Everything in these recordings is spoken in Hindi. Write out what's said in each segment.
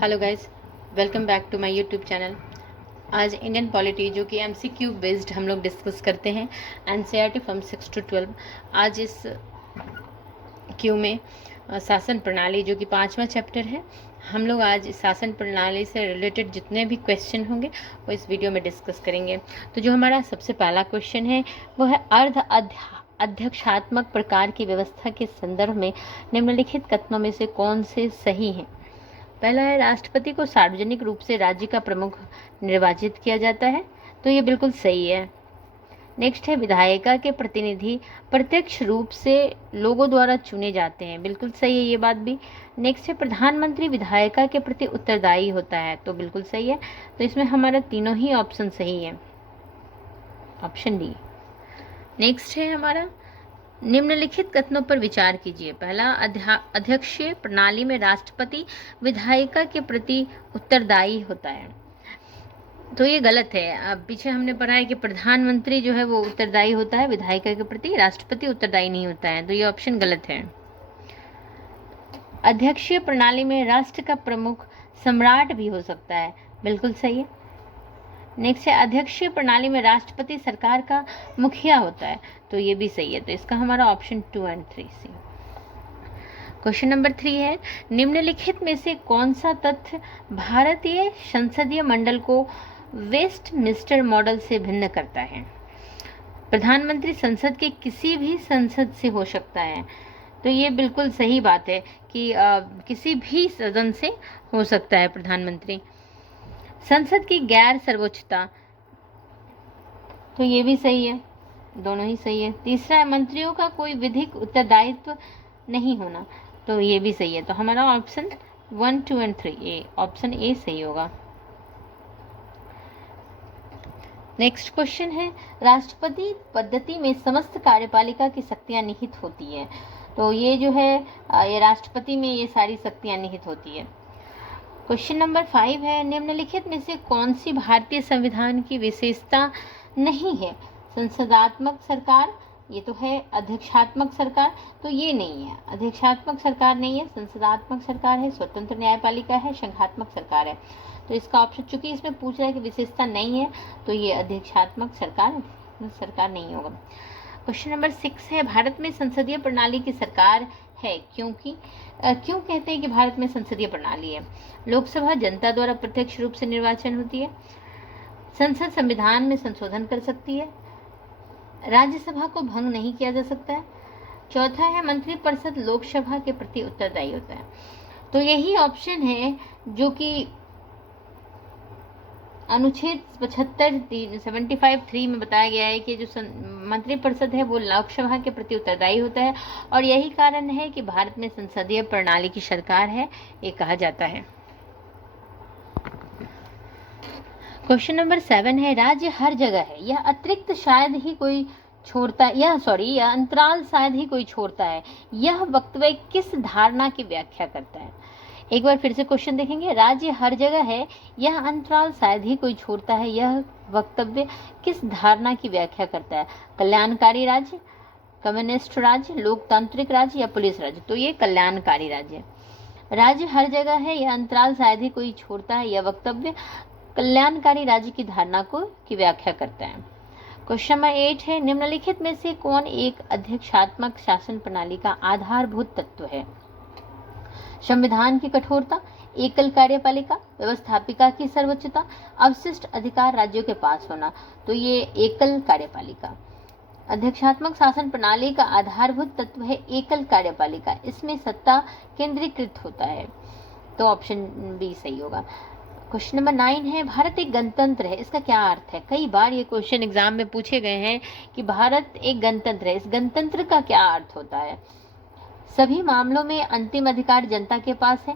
Hello guys, welcome back to my YouTube channel. आज इंडियन पॉलिटी जो कि एमसीक्यू बेस्ड हम लोग डिस्कस करते हैं, एनसीईआरटी फ्रॉम 6 to 12। आज इस क्यू में शासन प्रणाली जो कि 5वां चैप्टर है, हम लोग आज इस शासन प्रणाली से रिलेटेड जितने भी क्वेश्चन होंगे वो इस वीडियो में डिस्कस करेंगे। तो जो हमारा सबसे पहला क्वेश्चन है वो है अध्यक्षात्मक प्रकार की व्यवस्था के संदर्भ में निम्नलिखित कथनों में से कौन से सही हैं। पहला है, राष्ट्रपति को सार्वजनिक रूप से राज्य का प्रमुख निर्वाचित किया जाता है, तो ये बिल्कुल सही है। नेक्स्ट है, विधायिका के प्रतिनिधि प्रत्यक्ष रूप से लोगों द्वारा चुने जाते हैं, बिल्कुल सही है ये बात भी। नेक्स्ट है, प्रधानमंत्री विधायिका के प्रति उत्तरदायी होता है, तो बिल्कुल सही है। तो इसमें हमारा तीनों ही ऑप्शन सही है, ऑप्शन डी। नेक्स्ट है हमारा, निम्नलिखित कथनों पर विचार कीजिए। पहला, अध्यक्षीय प्रणाली में राष्ट्रपति विधायिका के प्रति उत्तरदायी होता है, तो ये गलत है। अब पीछे हमने पढ़ा है कि प्रधानमंत्री जो है वो उत्तरदायी होता है विधायिका के प्रति, राष्ट्रपति उत्तरदायी नहीं होता है, तो ये ऑप्शन गलत है। अध्यक्षीय प्रणाली में राष्ट्र का प्रमुख सम्राट भी हो सकता है, बिल्कुल सही है। नेक्स्ट है, अध्यक्षीय प्रणाली में राष्ट्रपति सरकार का मुखिया होता है, तो ये भी सही है। तो इसका हमारा ऑप्शन 2 और 3 सी। क्वेश्चन नंबर 3 है, निम्नलिखित में से कौन सा तथ्य भारतीय संसदीय मंडल को वेस्टमिंस्टर मॉडल से भिन्न करता है। प्रधानमंत्री संसद के किसी भी संसद से हो सकता है, तो ये बिल्कुल सही बात है कि किसी भी सदन से हो सकता है प्रधानमंत्री। संसद की गैर सर्वोच्चता, तो ये भी सही है, दोनों ही सही है। तीसरा है, मंत्रियों का कोई विधिक उत्तरदायित्व नहीं होना, तो ये भी सही है। तो हमारा ऑप्शन 1, 2 और 3 ए, ऑप्शन ए सही होगा। नेक्स्ट क्वेश्चन है, राष्ट्रपति पद्धति में समस्त कार्यपालिका की शक्तियां निहित होती है, तो ये जो है ये राष्ट्रपति में ये सारी शक्तियां निहित होती है। क्वेश्चन नंबर 5 है, निम्नलिखित में से कौन सी भारतीय संविधान की विशेषता नहीं है। संसदात्मक सरकार, ये तो है। अध्यक्षात्मक सरकार, तो ये नहीं है, अध्यक्षात्मक सरकार नहीं है, संसदात्मक सरकार है, स्वतंत्र न्यायपालिका है, संघात्मक सरकार है। तो इसका ऑप्शन, चूंकि इसमें पूछ रहा है कि विशेषता नहीं है, तो ये अध्यक्षात्मक सरकार नहीं होगा। क्वेश्चन नंबर 6 है, भारत में संसदीय प्रणाली की सरकार है, क्यों कहते हैं कि भारत में संसदीय प्रणाली है। लोकसभा जनता द्वारा प्रत्यक्ष रूप से निर्वाचन होती है। संसद संविधान में संशोधन कर सकती है। राज्यसभा को भंग नहीं किया जा सकता है। चौथा है, मंत्रिपरिषद लोकसभा के प्रति उत्तरदायी होता है। तो यही ऑप्शन है जो कि अनुच्छेद 75(3) में बताया गया है कि जो मंत्रिपरिषद है वो लोकसभा के प्रति उत्तरदायी होता है, और यही कारण है कि भारत में संसदीय प्रणाली की सरकार है, ये कहा जाता है। क्वेश्चन नंबर 7 है, राज्य हर जगह है, यह अतिरिक्त शायद ही कोई छोड़ता है, यह अंतराल शायद ही कोई छोड़ता है, यह वक्तव्य किस धारणा की व्याख्या करता है। एक बार फिर से क्वेश्चन देखेंगे, राज्य हर जगह है, यह अंतराल शायद ही कोई छोड़ता है, यह वक्तव्य किस धारणा की व्याख्या करता है। कल्याणकारी राज्य, कम्युनिस्ट राज्य, लोकतांत्रिक राज्य या पुलिस राज्य, तो ये कल्याणकारी राज्य। राज्य हर जगह है, यह अंतराल शायद ही कोई छोड़ता है, यह वक्तव्य कल्याणकारी राज्य की धारणा की व्याख्या करता है। क्वेश्चन नंबर 8 है, निम्नलिखित में से कौन एक अध्यक्षात्मक शासन प्रणाली का आधारभूत तत्व है। संविधान की कठोरता, एकल कार्यपालिका, व्यवस्थापिका की सर्वोच्चता, अवशिष्ट अधिकार राज्यों के पास होना, तो ये एकल कार्यपालिका। अध्यक्षात्मक शासन प्रणाली का आधारभूत तत्व है एकल कार्यपालिका, इसमें सत्ता केंद्रीकृत होता है, तो ऑप्शन बी सही होगा। क्वेश्चन नंबर 9 है, भारत एक गणतंत्र है, इसका क्या अर्थ है। कई बार ये क्वेश्चन एग्जाम में पूछे गए हैं कि भारत एक गणतंत्र है, इस गणतंत्र का क्या अर्थ होता है। सभी मामलों में अंतिम अधिकार जनता के पास है,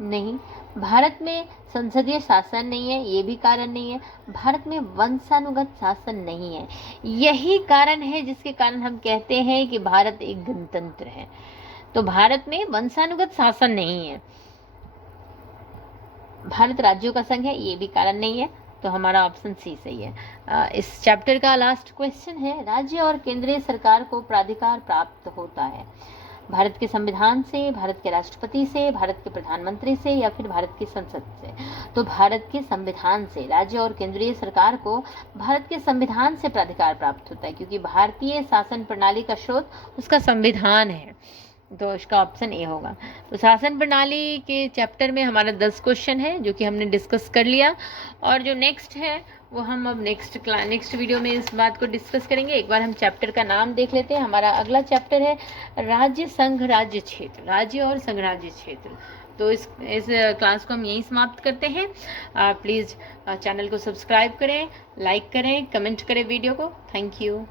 नहीं। भारत में संसदीय शासन नहीं है, ये भी कारण नहीं है। भारत में वंशानुगत शासन नहीं है, यही कारण है जिसके कारण हम कहते हैं कि भारत एक गणतंत्र है। तो भारत में वंशानुगत शासन नहीं है। भारत राज्यों का संघ है, ये भी कारण नहीं है, तो हमारा ऑप्शन सी सही है। इस चैप्टर का लास्ट क्वेश्चन है, राज्य और केंद्रीय सरकार को प्राधिकार प्राप्त होता है। भारत के संविधान से, भारत के राष्ट्रपति से, भारत के प्रधानमंत्री से या फिर भारत की संसद से? तो भारत के संविधान से। राज्य और केंद्रीय सरकार को भारत के संविधान से प्राधिकार प्राप्त होता है, क्योंकि भारतीय शासन प्रणाली का स्रोत उसका संविधान है। तो इसका ऑप्शन ए होगा। तो शासन प्रणाली के चैप्टर में हमारा 10 क्वेश्चन है जो कि हमने डिस्कस कर लिया, और जो नेक्स्ट है वो हम अब नेक्स्ट वीडियो में इस बात को डिस्कस करेंगे। एक बार हम चैप्टर का नाम देख लेते हैं। हमारा अगला चैप्टर है राज्य संघ राज्य क्षेत्र, राज्य और संघ राज्य क्षेत्र। तो इस क्लास को हम यहीं समाप्त करते हैं। प्लीज़ चैनल को सब्सक्राइब करें, लाइक करें, कमेंट करें वीडियो को। Thank you.